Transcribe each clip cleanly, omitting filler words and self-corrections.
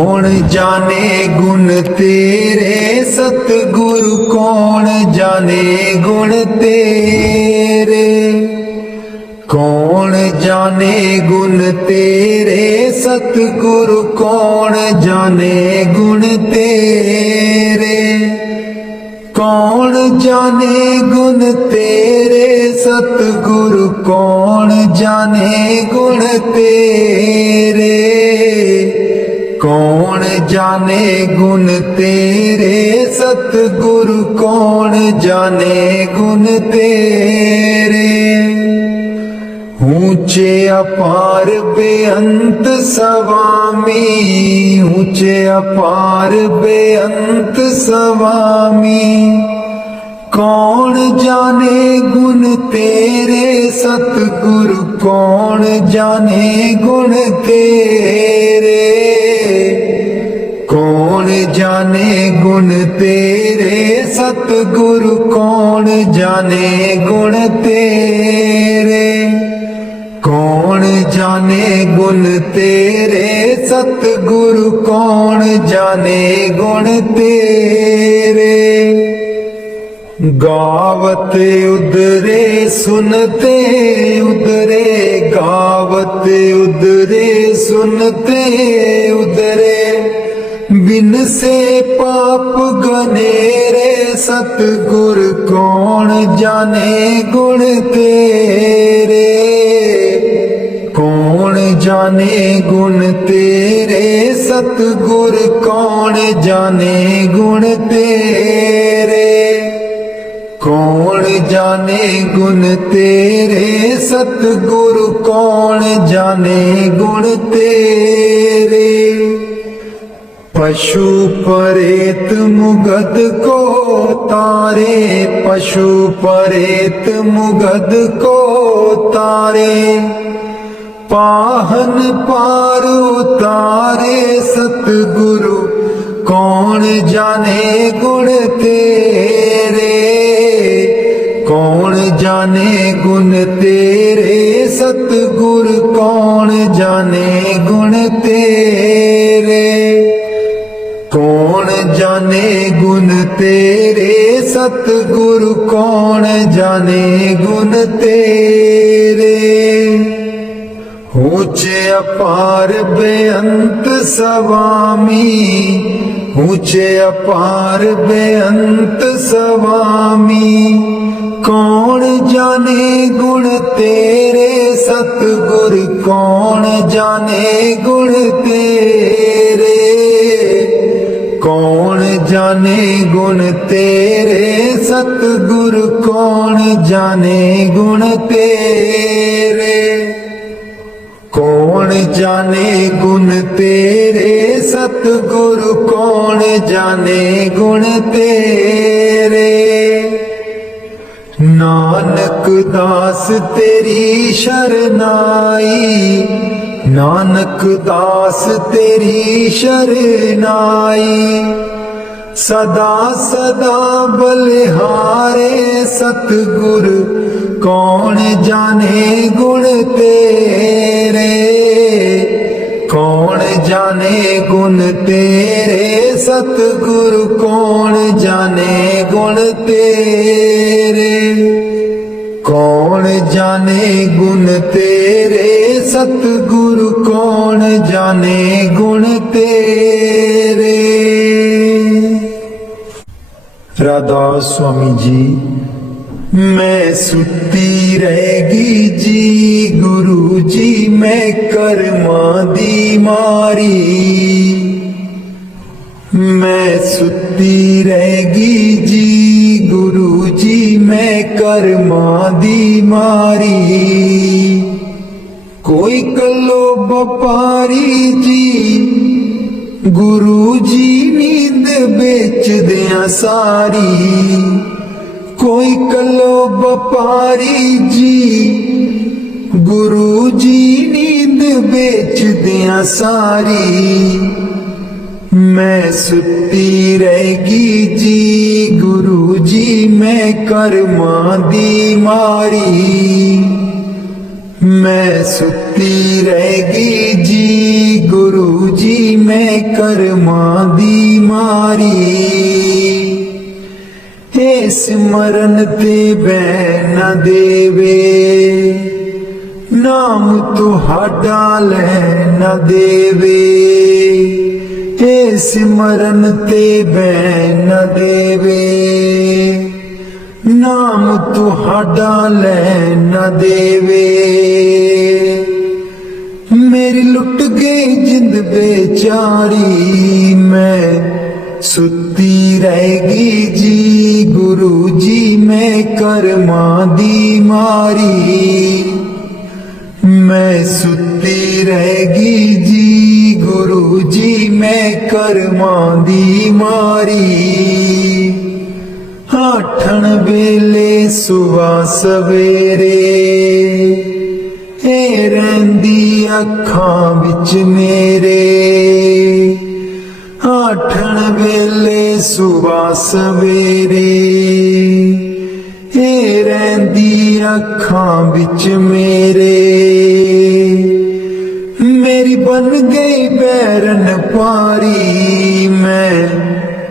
कौन जाने गुण तेरे सतगुरु, कौन जाने गुण तेरे। कौन जाने गुण तेरे सतगुरु, कौन जाने गुण तेरे। कौन जाने गुण तेरे सतगुरु, कौन जाने गुण तेरे। कौन जाने गुण तेरे सतगुरु, कौन जाने गुण तेरे। ऊंचे अपार बेअंत स्वामी, ऊंचे अपार बेअंत स्वामी। कौन जाने गुण तेरे सतगुरु, कौन जाने गुण तेरे। कौन जाने गुण तेरे सतगुरु, कौन जाने गुण तेरे। कौन जाने गुण तेरे सतगुरु, कौन जाने गुण तेरे। गावत उदरे सुनते उदरे, गावत उदरे सुनते उदरे। बिन से पाप गनेरे सतगुर, कौन जाने गुण तेरे। कौन जाने गुण तेरे सतगुर, कौन जाने गुण तेरे। कौन जाने गुण तेरे सतगुरु, कौन जाने गुण तेरे। पशु परेत मुगद को तारे, पशु परेत मुगद को तारे। पाहन पार उतारे सतगुरु, कौन जाने गुण तेरे। कौन जाने गुण तेरे सतगुरु, कौन जाने गुण तेरे। कौन जाने गुण तेरे सतगुरु, कौन जाने गुण तेरे। ऊंचे अपार बेअंत स्वामी, ऊंचे अपार बेअंत स्वामी। कौन जाने गुण तेरे सतगुर, कौन जाने गुण तेरे। कौन जाने गुण तेरे सतगुरु, कौन जाने गुण तेरे। कौन जाने गुण तेरे सतगुरु, कौन जाने गुण तेरे। नानक दास तेरी शरनाई, नानक दास तेरी शरनाई। सदा सदा बलिहारे सतगुर, कौन जाने गुण तेरे। कौन जाने गुण तेरे सतगुरु, कौन जाने गुण तेरे। कौन जाने गुण तेरे सतगुरु, कौन जाने गुण तेरे। राधा स्वामी जी। मैं सुती रहेगी जी गुरु जी, मैं कर्मा दी मारी। मैं सुती रहेगी जी गुरु जी, मैं कर्मा दी मारी। कोई कलो बपारी जी गुरु जी, नींद बेच दिया सारी। कोई कलो बपारी जी गुरु जी, नींद बेच दिया सारी। मैं सुती रहेगी जी गुरु जी, मैं कर्मा दी मारी। मैं सुती सुती रहेगी जी गुरु जी मैं कर्मां दी मारी हे सिमरन ते बैन न देवे नाम तुहाडा लै न देवे हे सिमरन ते बैन न देवे नाम तुहाडा लै न देवे मेरी लुट गई जिंद बेचारी मैं सुती रहेगी जी गुरु जी मैं कर्मां दी मारी मैं सुती रहेगी जी गुरु जी मैं कर्मां दी मारी आठण वेले सुबह सवेरे ए रहिंदी अखां विच मेरे आठण वेले सुबह सवेरे ए रहिंदी अखां विच मेरे मेरी बन गई बैरन पारी मैं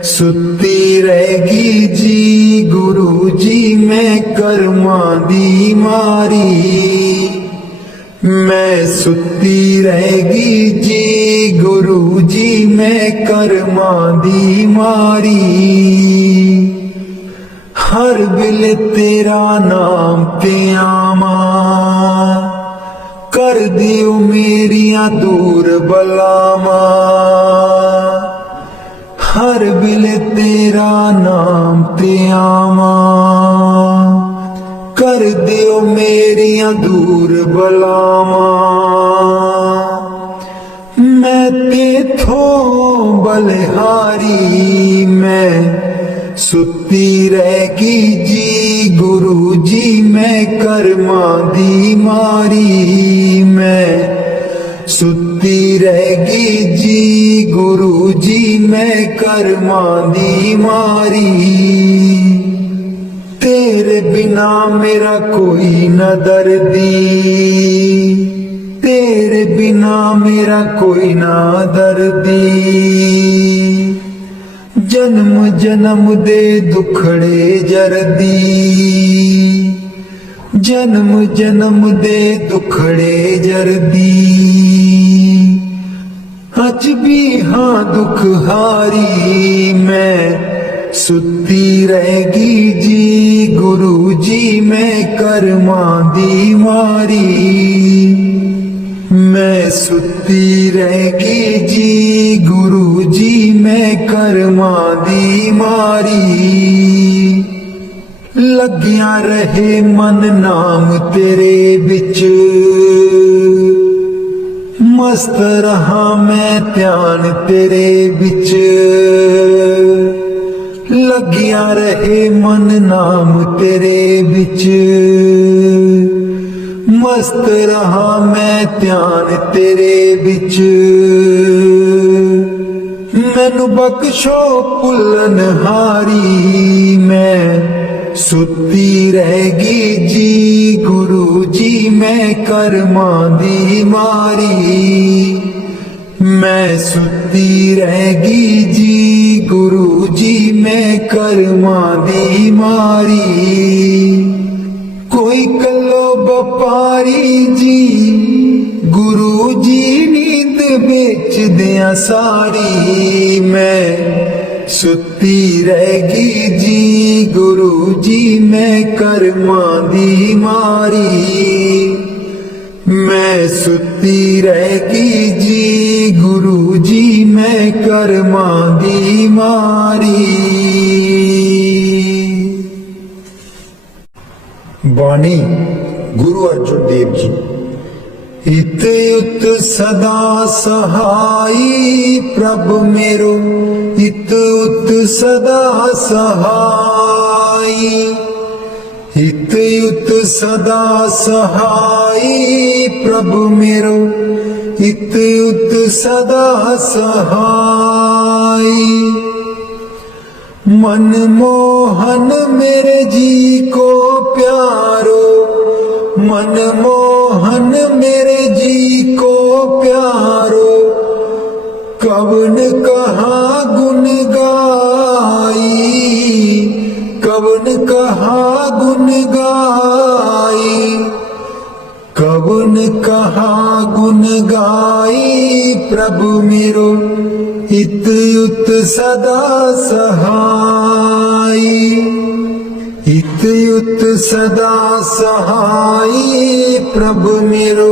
सुती रहेगी जी गुरु जी मैं कर्मां दी मारी मैं सुती रहेगी जी गुरु जी मैं कर्मां दी मारी हर बिल तेरा नाम ते आवा कर दियो मेरिया दूर बलावा हर बिल तेरा नाम ते आवा कर दियो मेरिया दूर बलावा मैं तेथों बलिहारी मैं सुती रहेगी जी गुरु जी मैं कर्मां दी मारी मैं सुती रहेगी जी गुरु जी मैं कर्मां दी मारी तेरे बिना मेरा कोई न दर्दी तेरे बिना मेरा कोई ना दर्दी जन्म जन्म दे दुखड़े जरदी जन्म जन्म दे दुखड़े जरदी अज भी हाँ दुख हारी मैं सुती रहेगी जी गुरु जी मैं कर्मां दी मारी मैं सुती रहेगी जी गुरु जी मैं कर्मां दी मारी लग्या रहे मन नाम तेरे बिच मस्त रहा मैं ध्यान तेरे बिच लग्या रहे मन नाम तेरे बिच मस्त रहा मैं ध्यान तेरे बिच मैनू बख्शो भुल्लन हारी मैं सुती रहेगी जी गुरु जी मैं कर्मां दी मारी मैं सुती रहेगी जी गुरु जी मैं कर्मां दी मारी कोई कलो व्यापारी जी गुरु जी नींद बेच दिया साड़ी मैं सुती रहेगी जी गुरु जी मैं कर्मां दी मारी मैं सुती रहेगी जी गुरु जी मैं कर्मां दी मारी बाणी गुरु अर्जुन देव जी इत उत सदा सहाई प्रभ मेरो इत उत सदा सहाई इत उत सदा सहाई प्रभ मेरो इत उत सदा सहाई मनमोहन मेरे जी को प्यारो मनमोहन मेरे जी कहाँ गुन गाई, कवन कहाँ गुन गाई, कवन कहाँ गुन गाई। प्रभु मेरो हित युत सदा सहाई, हित युत सदा सहाई। प्रभु मेरो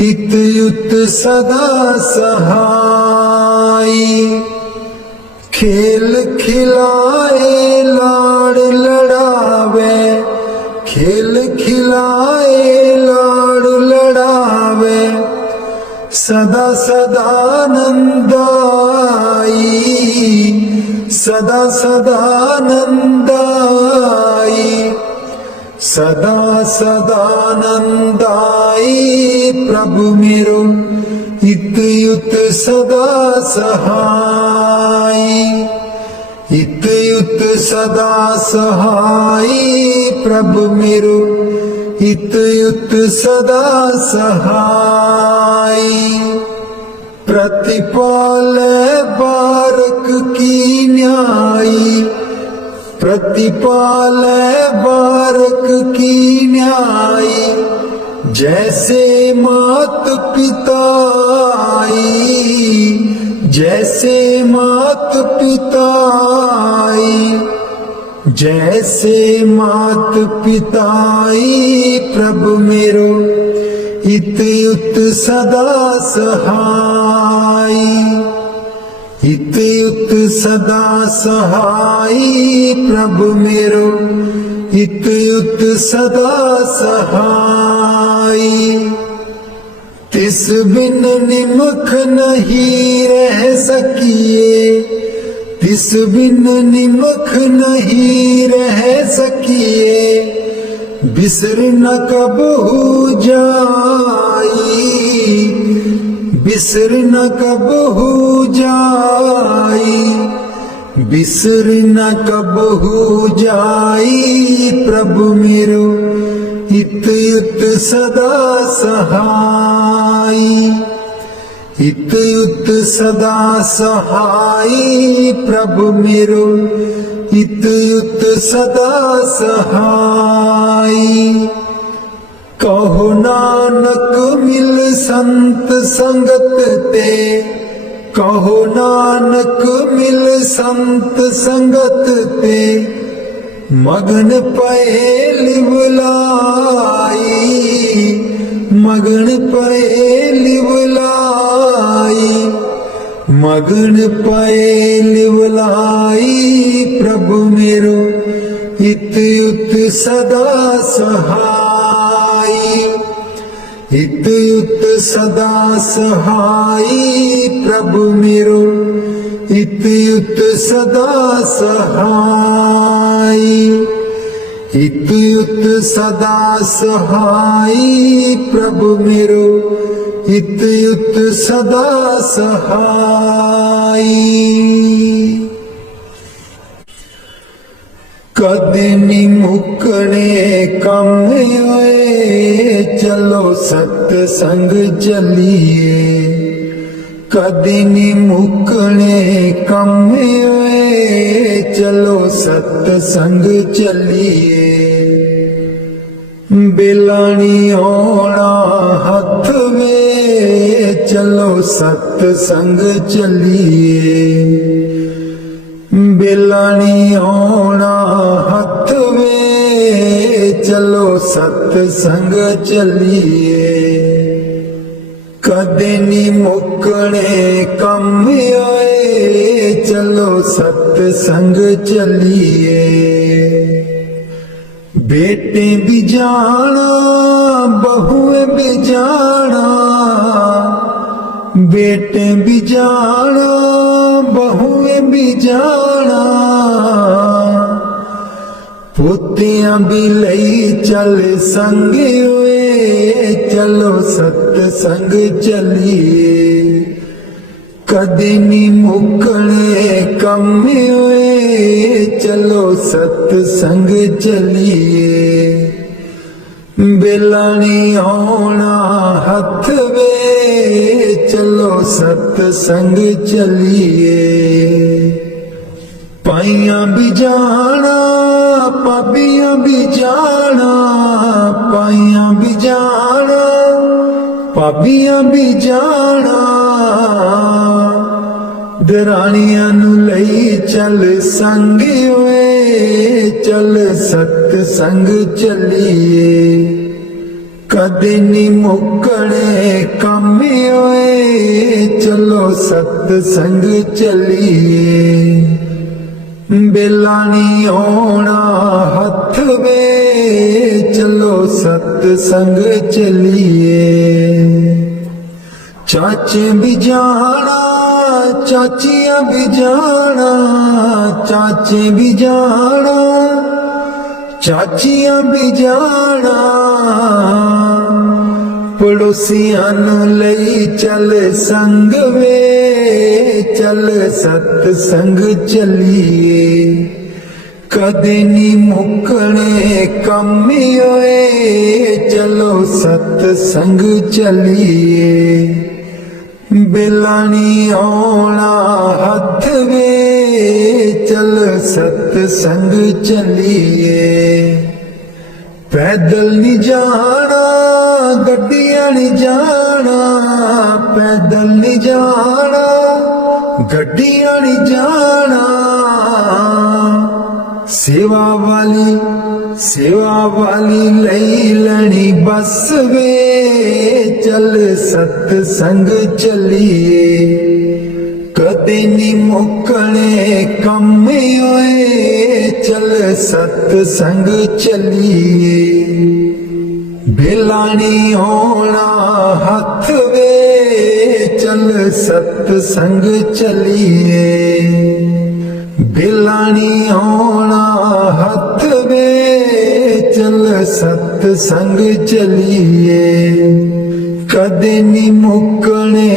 हित युत सदा सहाई। खेल खिलाए लाड़ लड़ावे, खेल खिलाए लाड़ लड़ावे। सदा सदा नंदाई, सदा सदा नंदाई, सदा सदा नंदाई। प्रभु मेरो हित युत सदा सहाई, हित युत सदा सहाई। प्रभु मेरो हित युत सदा सहाई। प्रतिपाल बारक की न्यायी, प्रतिपाल बारक की न्यायी। जैसे मात पिताई, जैसे मात पिताई, जैसे मात पिताई। प्रभु मेरो हित युत सदा सहाई, हित युत सदा सहाई। प्रभु मेरो हित युत सदा सहाई। तिस बिन निमख नहीं रह सकिए, तिस बिन निमख नहीं रह सकिए। बिसर न कबहू जाई, बिसर न कबहू जाई, बिसर न कबहू जाई। प्रभु मेरो हित युत सदा सहाई, हित युत सदा सहाई। प्रभु मेरो हित युत सदा सहाई। कहो नानक मिल संत संगत ते, कहो नानक मिल संत संगत ते। मगन पए लिवलाई, मगन पए लिवलाई, मगन पए लिवलाई। प्रभु मेरो हित युत सदा सहाई, हित युत सदा सहाई। प्रभु मेरो हित युत सदा सहाई, हित युत सदा सहाई। प्रभु मेरो हित युत सदा सहाई। कदे नी मुकने कम होए, चलो सत्संग चलिए। कदे नी मुकने कम होए, चलो सत्संग चलिए। बिलानी होना हथ वे, चलो सत्संग चलिए। बिलानी होना हथ वे, चलो सत्संग चलिए। कदे नी मुकने कम आए, चलो सत्संग चलिए। बेटे भी जाना बहुए भी जाना, बेटे भी जाना बहुए भी जाना। पोतियां भी लई चल संगे होए, चलो सत्संग चलिए। कदे नी मुकने कम होए, चलो सत्संग चलिए। बिलानी होना हथ वे, चलो सत्संग चलिए। पाइयां भी जाना पाबियां भी जाना, पाइयां भी जाना पाबियां भी जाना, दराणियां नू लई चल संग वे चल सत्संग चलिए। कदे नी मुकणे काम होए चलो सत्संग चलिए। बेला नी होना हथ वे चलो सत्संग चलिए। चाचे भी जाना चाचियां भी जाना, चाचे भी जाना चाचियां भी जाना, पड़ोसियां नू लई चल संग वे चल सत्संग चलिए। कदे नी मुकणे काम होए चलो सत्संग चलिए। बेला नी आना हथ वे चल सत्संग चलिए। पैदल नी जाना गड्डियां नी जाना, पैदल नी जाना गड्डियां नी जाना, सेवा वाली लई लैनी बस वे चल सत्संग चलिए। कदे नी मुकणे काम होए चल सत्संग चलिए। बेला नी होना हथ वे चल सत्संग चलिए। बेला नी होना हथ वे चल सत्संग चलिए। कदे नी मुकणे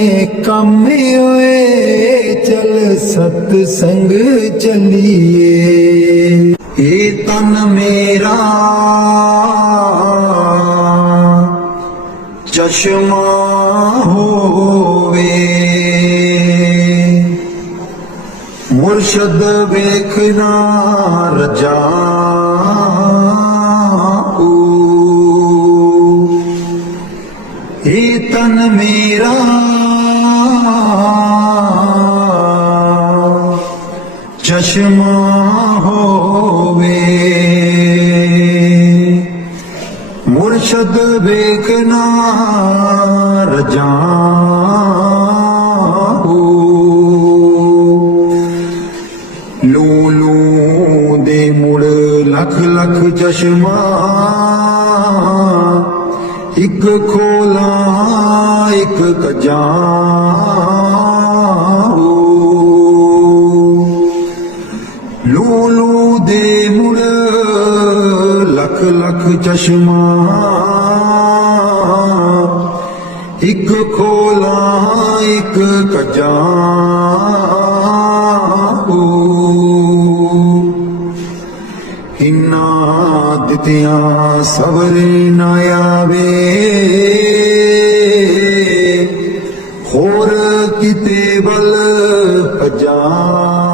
काम होए चल सत्संग चलिए। ये तन मेरा चश्मा होवे, मुर्शद वेखना रजाऊ। ये तन मेरा चश्मा होवे, मुर्शद वेखना रजाऊ। लू दे मुड़ लख लख चश्मा, एक खोला एक कजाऊ। लू दे मुड़ लख लख चश्मा, एक खोला एक कजाऊ। इन्ना दितियां सवरे ना आवे, होर किते बल पजाऊ।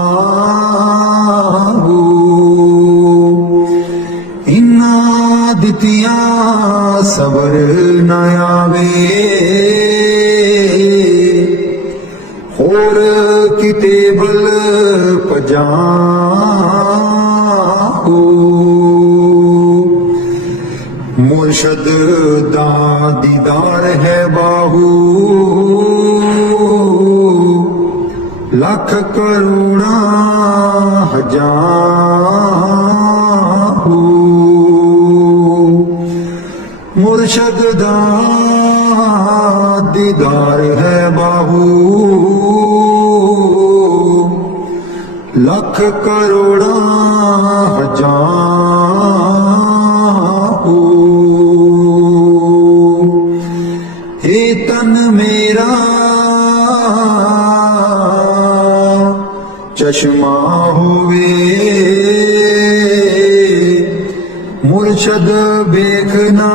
इन्ना दितियां सबर ना आवे, होर किते बल पजाऊ। मुर्शद दा दीदार है बाहू, लख करोड़ा हजारू। मुर्शद दा दीदार है बाहू, लख करोड़ा हजारू। हे तन मेरा चश्मा होवे, मुर्शद देखना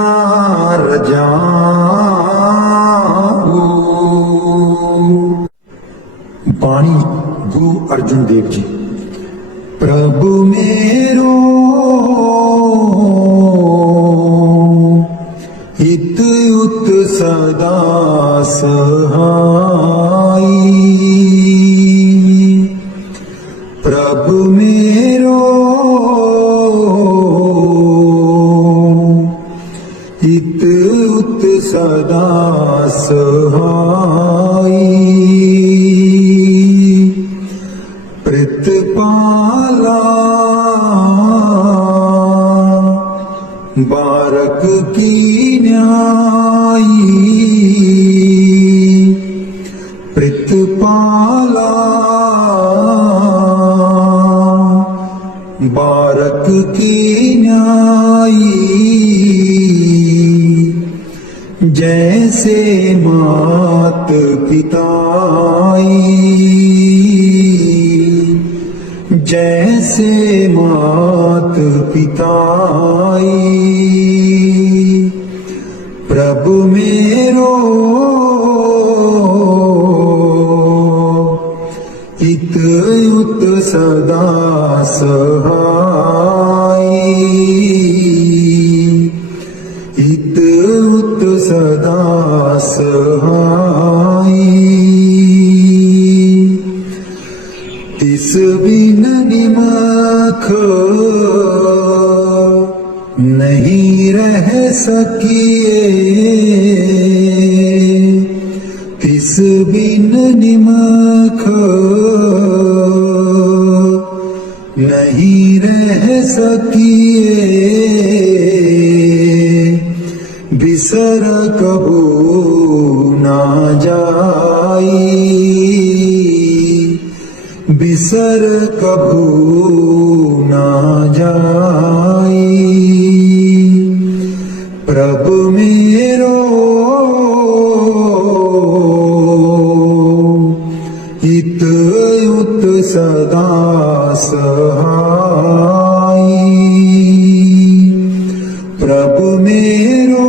रजाऊ। अर्जुन देव जी। प्रभु मेरो हित उत सदा सहाई, प्रभु मेरो हित उत सदा सहाई, प्रतिपाला बारक की न्यायी, प्रतिपाला बारक की न्यायी, जैसे मात पिताई, जैसे मात पिताई, प्रभु मेरो हित उत सदा सहाई, हित उत सदा सहाई, तिस बिन निमख नहीं रह सकिए, तिस बिन निमख नहीं रह सकिए, बिसर कबू ना जाई, बिसर कबू ना जाई, प्रभु मेरो हित उत सदा सहाई, प्रभु मेरो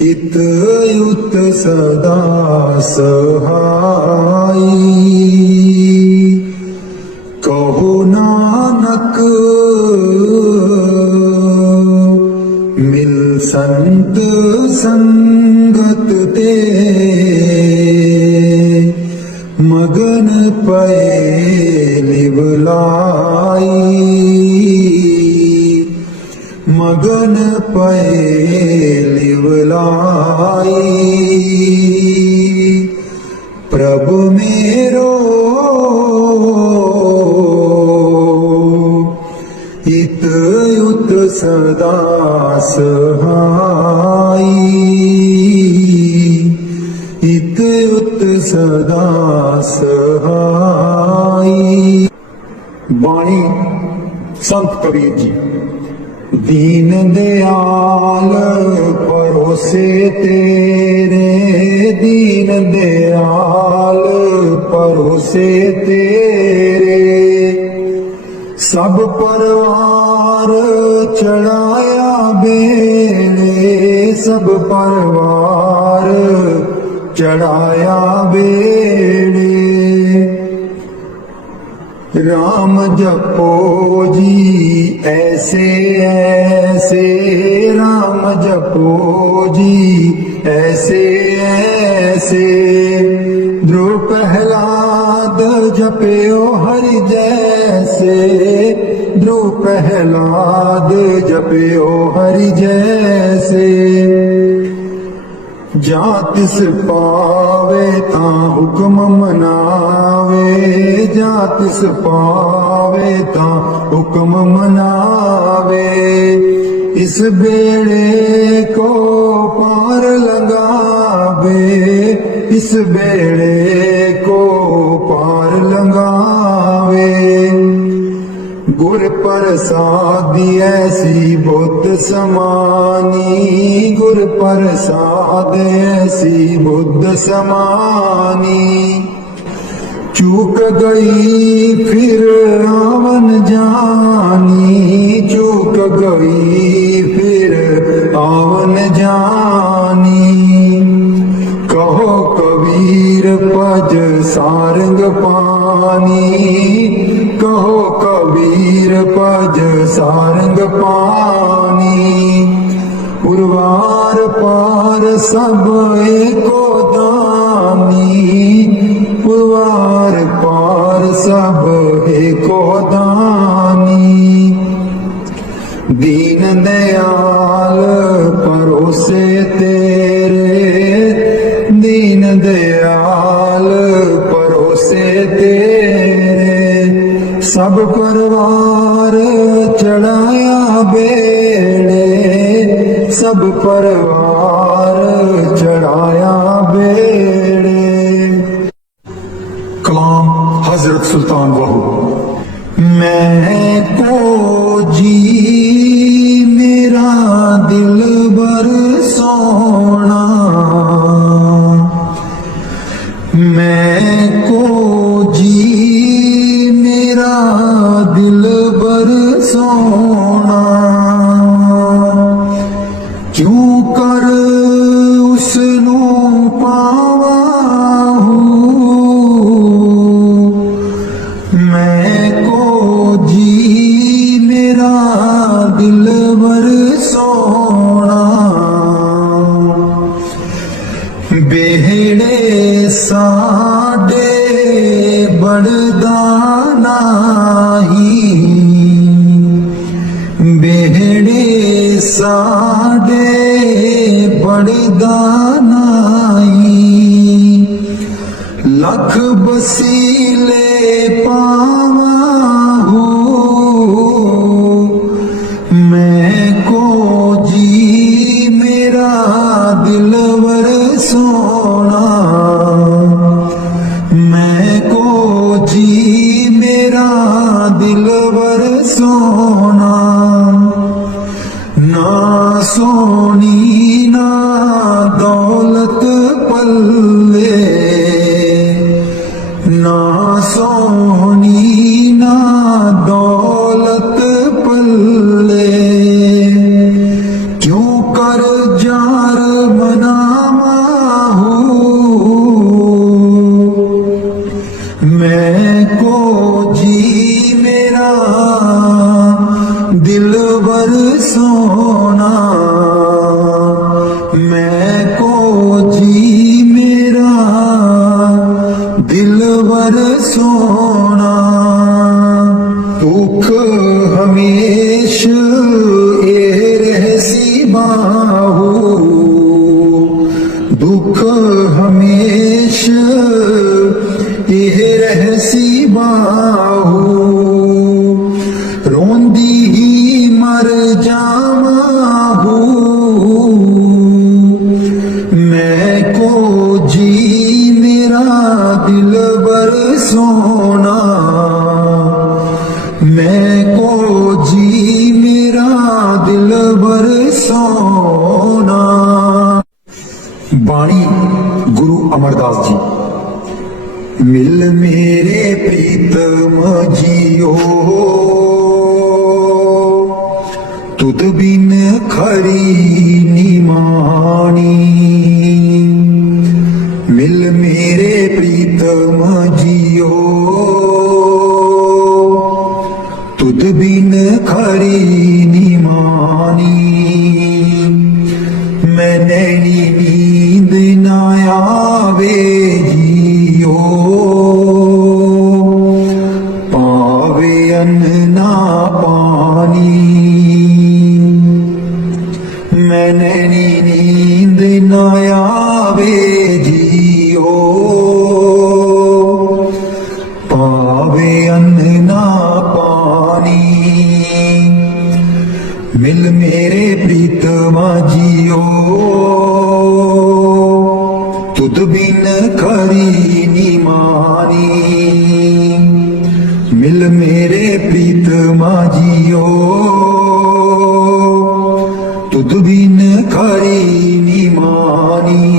हित उत सदा सहाई, कहो नानक मिल संत संगत ते, मगन पए लिवलाई, मगन पए लिवलाई, प्रभु मेरो हित उत सदा सहाई, हित उत सदा सहाई। बाणी संत कबीर जी। दीन दयाल परोसे तेरे, दीन दयाल परोसे तेरे, सब परवार चढ़ाया बेड़े, सब परवार चढ़ाया बेड़े, राम जपो जी ऐसे ऐसे, राम जपो जी ऐसे ऐसे, ध्रुव प्रहलाद जपयो हरि जैसे, ध्रुव प्रहलाद जपयो हरि जैसे, जातिस पावे ता हुक्म मनावे, जातिस पावे ता हुक्म मनावे, इस बेड़े को पार लगावे, इस बेड़े को पार लगावे, गुर प्रसादी ऐसी बुद्ध समानी, गुर प्रसाद ऐसी बुद्ध समानी, चूक गई फिर आवन जानी, चूक गई फिर आवन जानी, कहो कबीर कबीर भज सारंग पानी, कहो कबीर भज सारंग पानी। उर्वार पार सब एको दानी, उर्वार पार सब एको दानी। दीन दयाल परोसे तेरे, दीन दयाल परोसे तेरे। सब परिवार चढ़ाया बेड़े, सब परिवार चढ़ाया बेड़े। कलाम हजरत सुल्तान बहू। मैं को जी मेरा दिल बर सोना, मैं को जी मेरा दिल बर सोना। क्यों कर उसनू पावा हूँ, मैं को जी मेरा दिल बर सोना। बेहड़े साडे बड़दा नाही, बेहड़े साडे बड़दा नाही। लख बसीले पावा हूँ, मैं को जी मेरा दिलवर सोना, मैं को जी मेरा दिलवर सोना। ना सोनी ना दौलत पल्ले, ना सोनी ना दौलत पल्ले। क्यों कर जार मनावा हूँ, मैं को जी मेरा दिलवर सोना, मैं को जी मेरा दिलवर सोना। दुख हमेश ए रहसी बाहू, दुख हमेश ए रहसी बाहू। रोंदी ही मर जावा हूँ, मैं को जी मेरा दिलबर सोना, मैं को जी मेरा दिलबर सोना। बाणी गुरु अमरदास जी। मिल मेरे प्रीतम जियो, तुद बिन खरी निमानी। मिल मेरे प्रीतम जियो, तुद बिन खरी निमानी। मैंने नींद न आवे जियो, पावे अन्न ना पानी। मैंने नींद न आवे जियो, पावे अन्न ना पानी। मिल मेरे प्रीतमा जियो, तुद बिन खरी निमानी। मिल मेरे प्रीतमा जियो, तुद बिन खरी निमानी।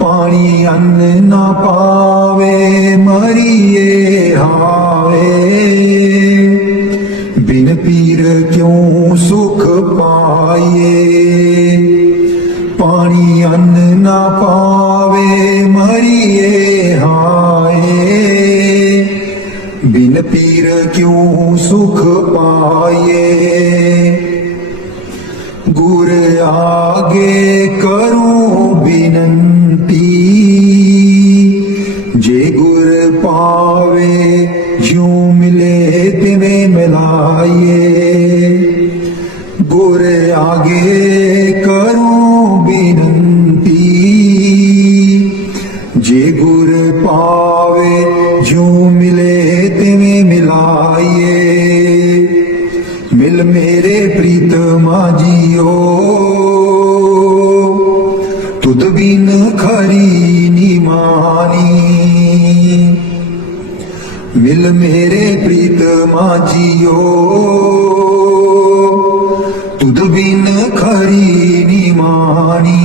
पानी अन्न न पावे मरिए हावे, बिन पीर क्यों सुख पाइए। पानी अन्न न पावे सुख पाए। गुर आगे करूं बिनती, जे गुर पावे ज्यों मिले तिवें मिलाए। गुर आगे करूं बिनती, जे गुर पावे ज्यों मिले तिवें मिलाए। मिल मेरे प्रीतमा जियो, तुद बिन खरी निमानी। मिल मेरे प्रीतमा जियो, तुद बिन खरी निमानी।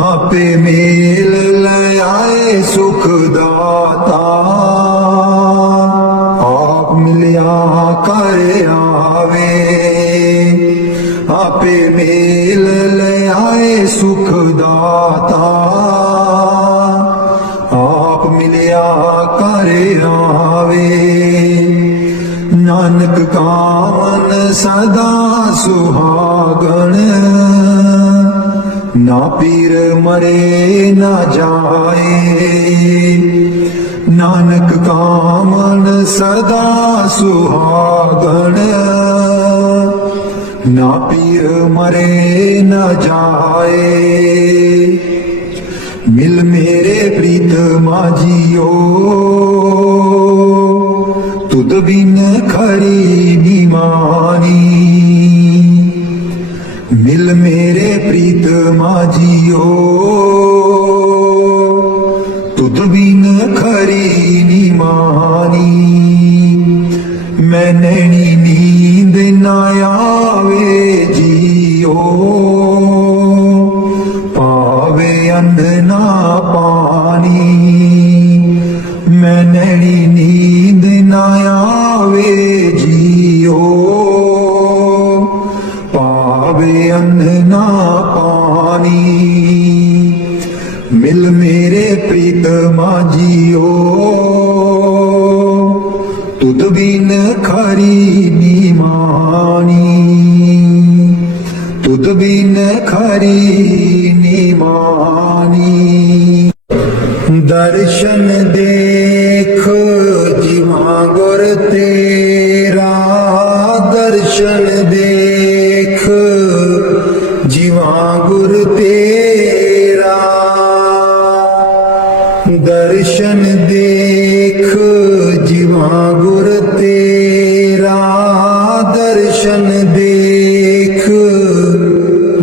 आपे मेल ले आए सुख दाता, आप मिलिया कर आवे। आपे मेल ले आए सुख दाता, आप मिलिया कर आवे। नानक कामन सदा सुहागण, ना पीर मरे ना जाए। नानक कामन सदा सुहागण, ना पीर मरे न जाए। मिल मेरे प्रीतमा जियो, तुद बिन खरी निमानी। मिल मेरे प्रीतमा जियो, तुद बिन खरी निमानी। मैं नैनी नींद न आवे जियो, पावे अन्न ना पानी। मैं नैनी नींद न आवे जियो, पावे अन्न ना पानी। मिल मेरे प्रीतमा जियो, तुद बिन खरी निमानी। तुद बिन खरी निमानी। दर्शन देख जीवा गुर तेरा, दर्शन देख जीवा गुर तेरा। दर्शन देख जीवा गुर तेरा, दर्शन देख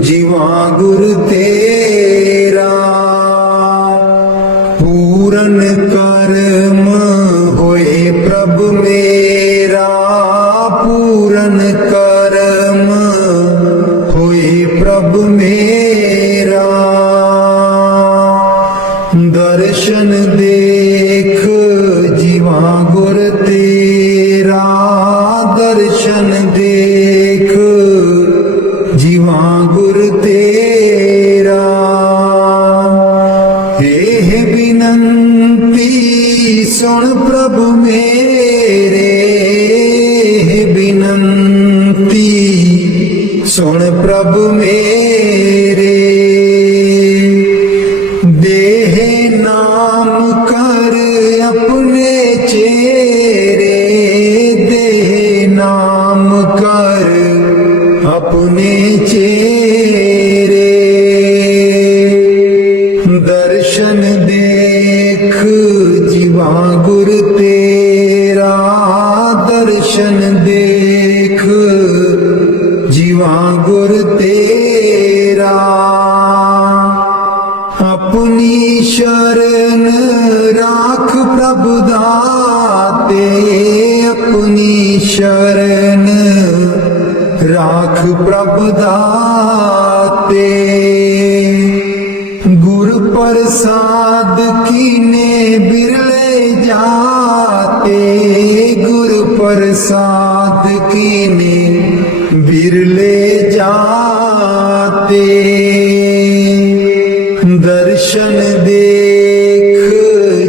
जीवा गुर तेरा। पूरन कर्म होए प्रभु मेरा, पूरन कर्म होए प्रभु मेरा। दर्शन देख जीवा गुर तेरा, दर्शन देख जीवा गुर तेरा। हे बिनंती सुन प्रभु मेरे, हे बिनंती सुन प्रभु मेरे। देह नाम कर अपने चेरे, देह नाम कर अपने चेरे। दर्शन देख जीवा गुर तेरा, दर्शन देख जीवा गुर तेरा। अपनी शरण राख प्रभु दाते, अपनी शरण राख प्रभु दाते। गुरु प्रसाद कीने बिरले जाते, गुरु प्रसाद कीने बिरले जाते। दर्शन देख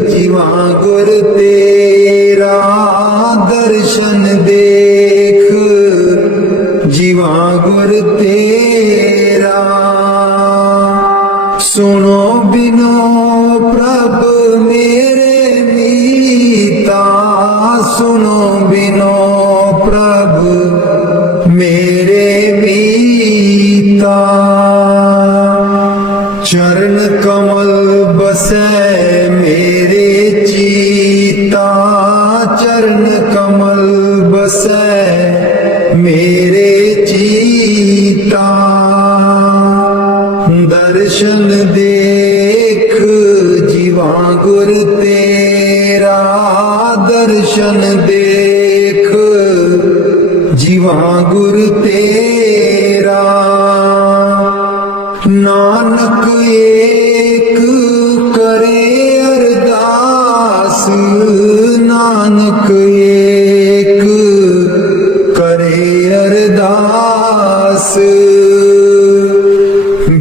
जीवा गुर तेरा, सुनो बिनो प्रभ मेरे मीता, सुनो बिनो प्रभ मेरे मीता। चरण कमल बसै मेरे चीता, चरण कमल बसै मेरे चीता। दर्शन देख जीवा गुर तेरा, दर्शन देख जीवा गुर तेरा। नानक एक करे अरदास, नानक एक करे अरदास।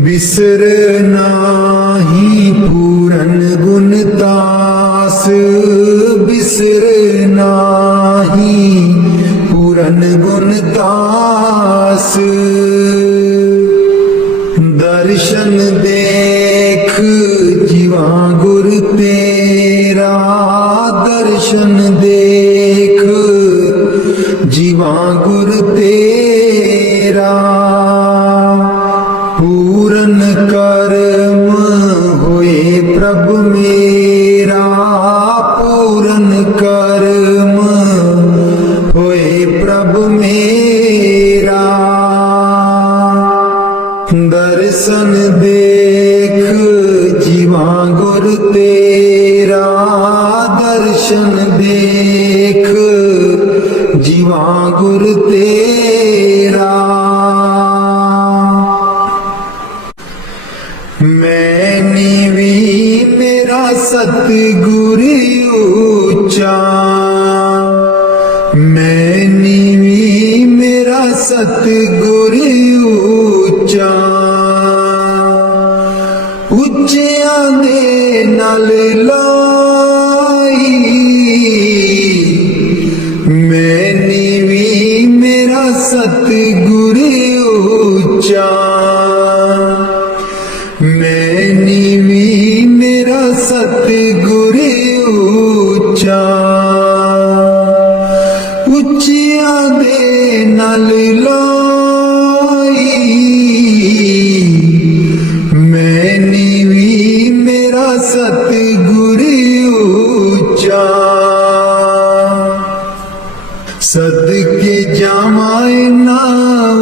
बिसर नाही पूरन गुण तास, बिसर नाही पूरन गुण तास। दर्शन देख जीवा गुर तेरा, दर्शन देख जीवा गुर तेरा। पूरन कर्म होए प्रभ मेरा, पूरन कर्म होए प्रभ मेरा। दर्शन देख जीवा गुर तेरा, दर्शन देख जीवा गुर तेरा। मैं नीवी मेरा सतगुर ऊंचा, मैं नीवी मेरा सतगुर ऊंचा। ਉੱਚਿਆਂ ਦੇ ਨਾਲ ਲਾਈ, ਮੈਂ ਨੀਵੀਂ ਮੇਰਾ ਸਤਿਗੁਰ ਉੱਚਾ, ਮੈਂ ਨੀਵੀਂ ਮੇਰਾ ਸਤਿਗੁਰ ਉੱਚਾ। ਉੱਚਿਆਂ ਦੇ ਨਾਲ ਲਾਈ, मैं नीवी मेरा सतगुर ऊंचा। सदके जावां ना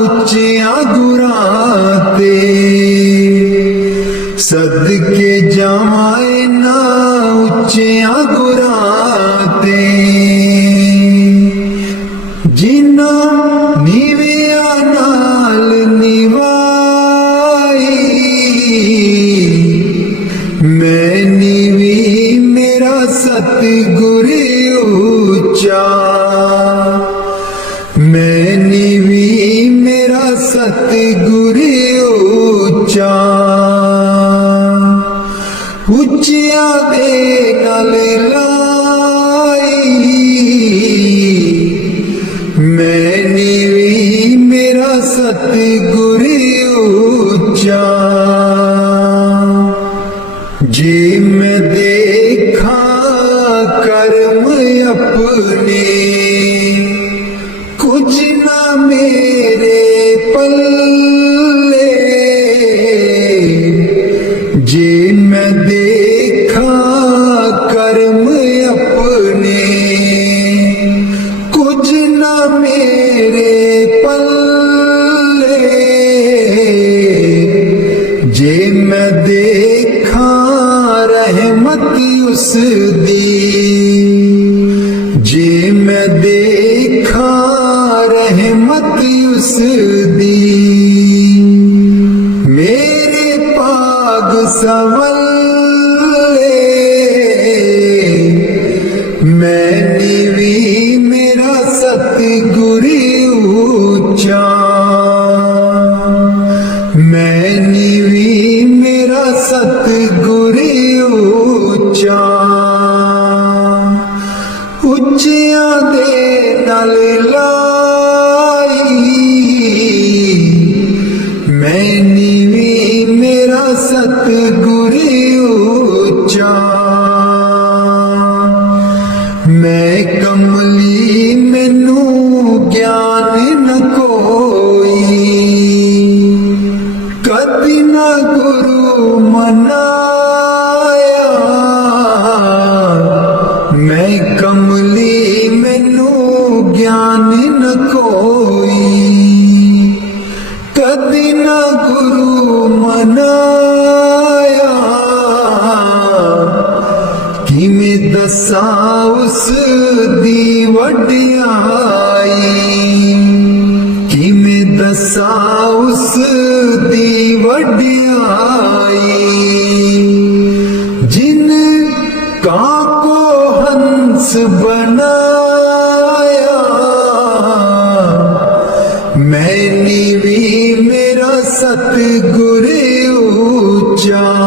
उच्चिया गुरां ते, सदके जावां ना उच्चिया गुरां ते। जिन्हां नीवियां नाल निवाई, मैं नीवी मेरा सतगुर ऊंचा, मैं नीवी मेरा सतगुर ऊंचा। ਉੱਚਿਆਂ ਦੇ ਨਾਲ ਲਾਈ, ਮੈਂ ਨੀਵੀਂ ਮੇਰਾ ਸਤਿਗੁਰ ਉੱਚਾ। जे मैं देखा कर्म अपने, कुछ ना मेरे पल्ले। जे मैं देखा कर्म अपने, कुछ ना मेरे पल्ले। जे मैं देखा रहमत उस दी, जे मैं देखा रहमत उस दी। मेरे पाग संवले, मैं नीवी मेरा सतगुर ऊंचा, मैं नीवी मेरा सतगुर ऊंचा। सतगुरु ऊंचा। मैं कमली मैनू ज्ञान न कोई, कदी न गुरु मनाया। मैं कमली मैनू ज्ञान न कोई, कदी न गुरु मनाया। किवें दसां उस दी वडियाई, किवें दसां उस दी वडियाई। जिन कां को हंस बनाया, मैं नीवी मेरा सतगुरु ऊंचा।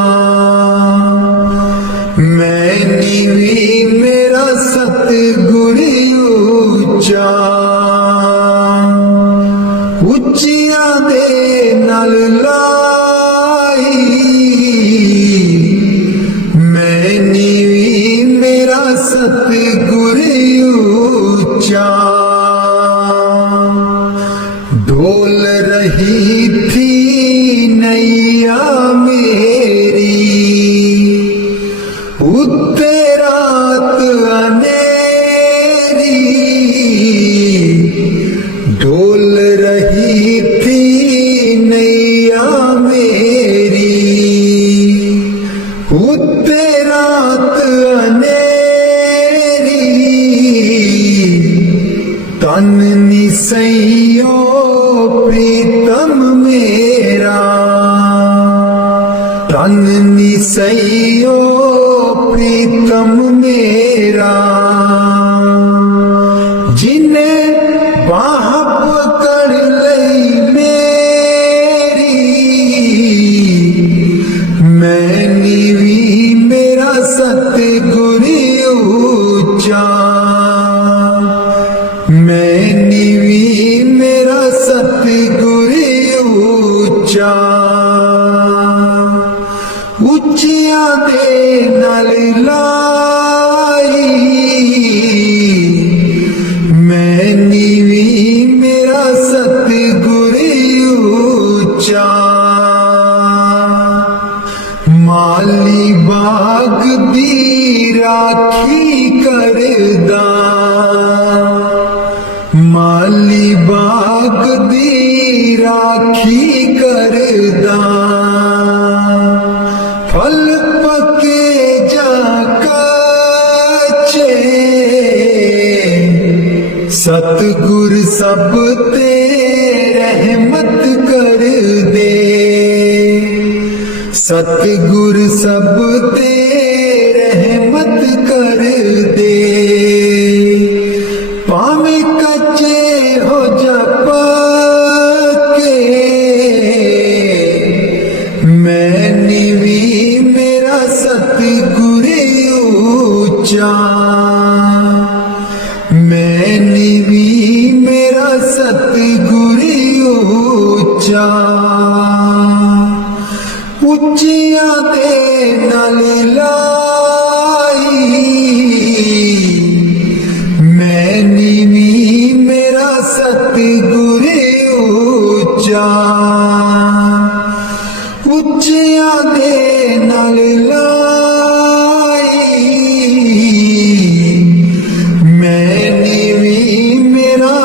मैं नीवी मेरा सतगुरु ऊंचा। ਉੱਚਿਆਂ ਦੇ ਨਾਲ ਲਾਈ, ਮੈਂ ਨੀਵੀਂ ਮੇਰਾ ਸਤਿਗੁਰੂ ਉੱਚਾ। ਡੋਲ ਰਹੀ ਥੀ ਨैया ਮੇਰੀ, ਉੱਤੇ ਰਾਤ ਅਨੇਰੀ। डोल रही थी नैया मेरी, उत्ते रात अनेरी। तन निसैयो प्रीतम मेरा, तन निसैयो प्रीतम मेरा। जिन्हें बाह पकड़ लई मेरी, मैं नीवी मेरा सतगुरु ऊंचा। मैं नीवी मेरा सतगुरु ऊंचा। ਉੱਚਿਆਂ ਦੇ ਨਾਲ ਲਾਈ, मैं नीवी मेरा सतगुरु ऊंचा। माली बाग दी राखी करदा, माली बाग दी राखी करदा। फल पके जा कच्चे, सतगुर सब ते रहमत कर दे। सतगुर सब ते रहमत कर दे। भावें कच्चे हो जा पक्के, मैं नीवी मेरा सतगुरु ऊंचा। मैं नीवी मेरा सतगुरु ऊंचा। ਉੱਚਿਆਂ ਦੇ ਨਾਲ ਲਾਈ, ਮੈਂ ਨੀਵੀਂ ਮੇਰਾ ਸਤਿਗੁਰੂ ਉੱਚਾ। ਉੱਚਿਆਂ ਦੇ ਨਾਲ ਲਾਈ, ਮੈਂ ਨੀਵੀਂ ਮੇਰਾ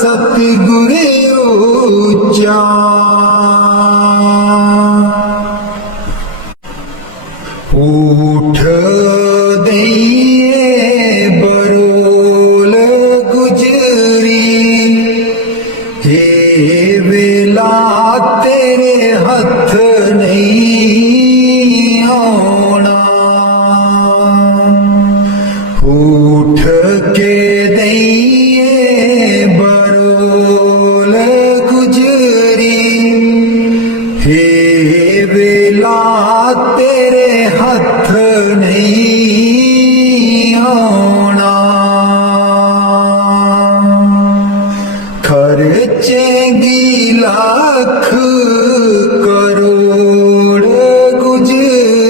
ਸਤਿਗੁਰੂ ਉੱਚਾ। ऊठ दइए बरोल गुजरी, हे वेला तेरे हथ नहीं आना। उठ के दइए बरोल गुजरी, हे वेला तेरे हथ नहीं आना। खर्चेगी लाख करोड़ गुजरी,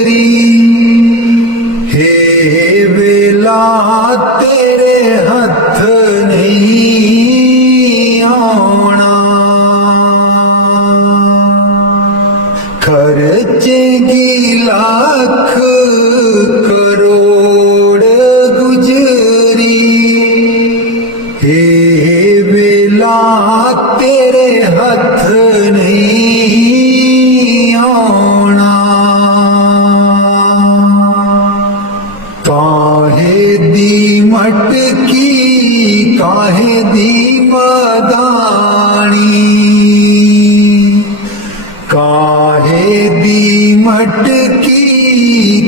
लख करोड़ गुजरी, हे वेला तेरे हथ नहीं आना। काहे दी मटकी काहे दी मदानी, काहे दी मटकी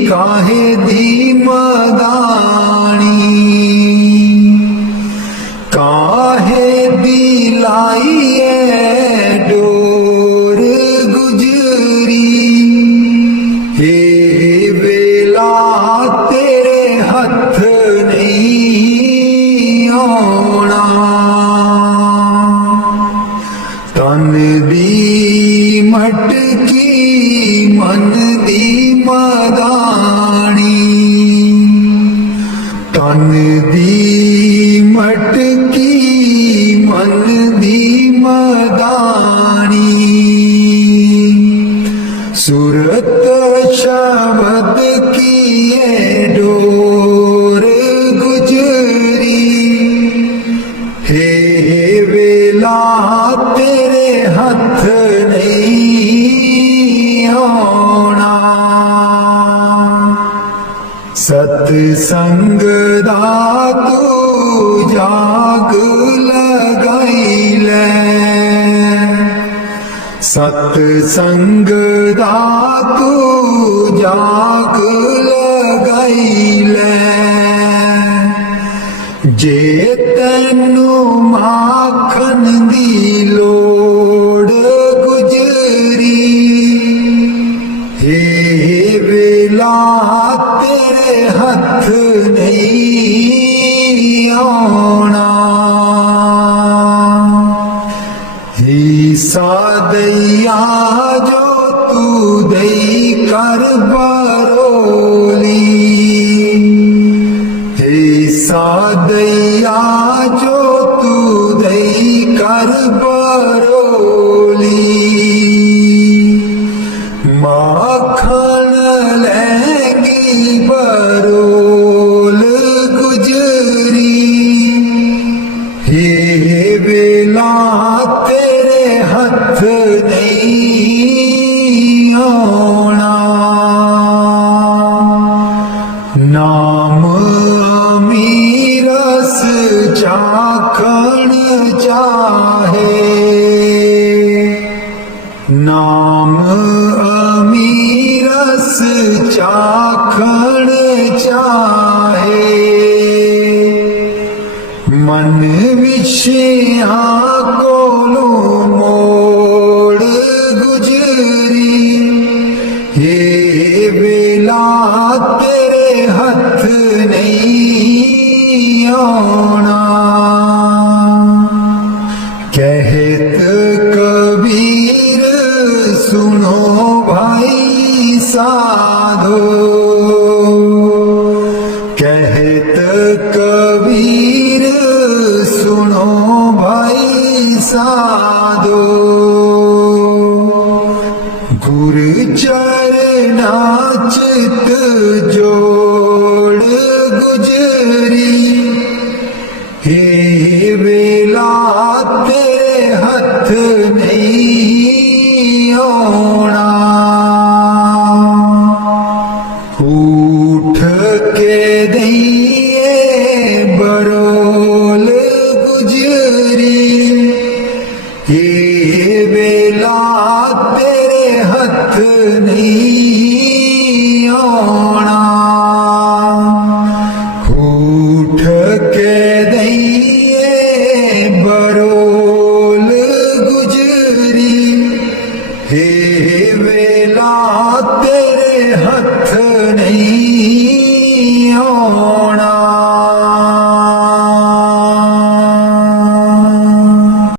काहे दी मदानी, काहे दी लाइए डोर गुजरी, हे वेला तेरे हथ नहीं आना। तन दी मटकी मन दी मदानी, तन दी मटकी मन दी मदानी, सूरत शब्द की ये डोर गुजरी, हे वेला तेरे हथ नहीं आना। सतसंग दा तू जाग लगाई ले, सतसंग दा तू जाग लगाई ले, जे तैनू माखन दी लोड़ गुजरी, हे वेला तेरे हथ नहीं आना। ईसा दैया जो तू दई कर बरोली, ईसा दैया जो तू दई कर बरोली, माखन लेंगी बरोल गुजरी, हे वेला तेरे हथ नहीं आना। नाम अमीरस चाखण चाहे, नाम अमीरस चाखण चाहे, मन विषया कोलो मोड़ गुजरी, हे वेला तेरे हथ नहीं आना। कहत कबीर सुनो भाई साधो, कहत कबीर सुनो भाई साधो, गुरु चरना चित जोड़ गुजरी, हे वेला तेरे हथ नहीं आना। उठ के दइए बरोल गुजरी, हे वेला तेरे हथ नहीं आना। उठ के दइए बरोल गुजरी, हे वेला तेरे हथ नहीं आना।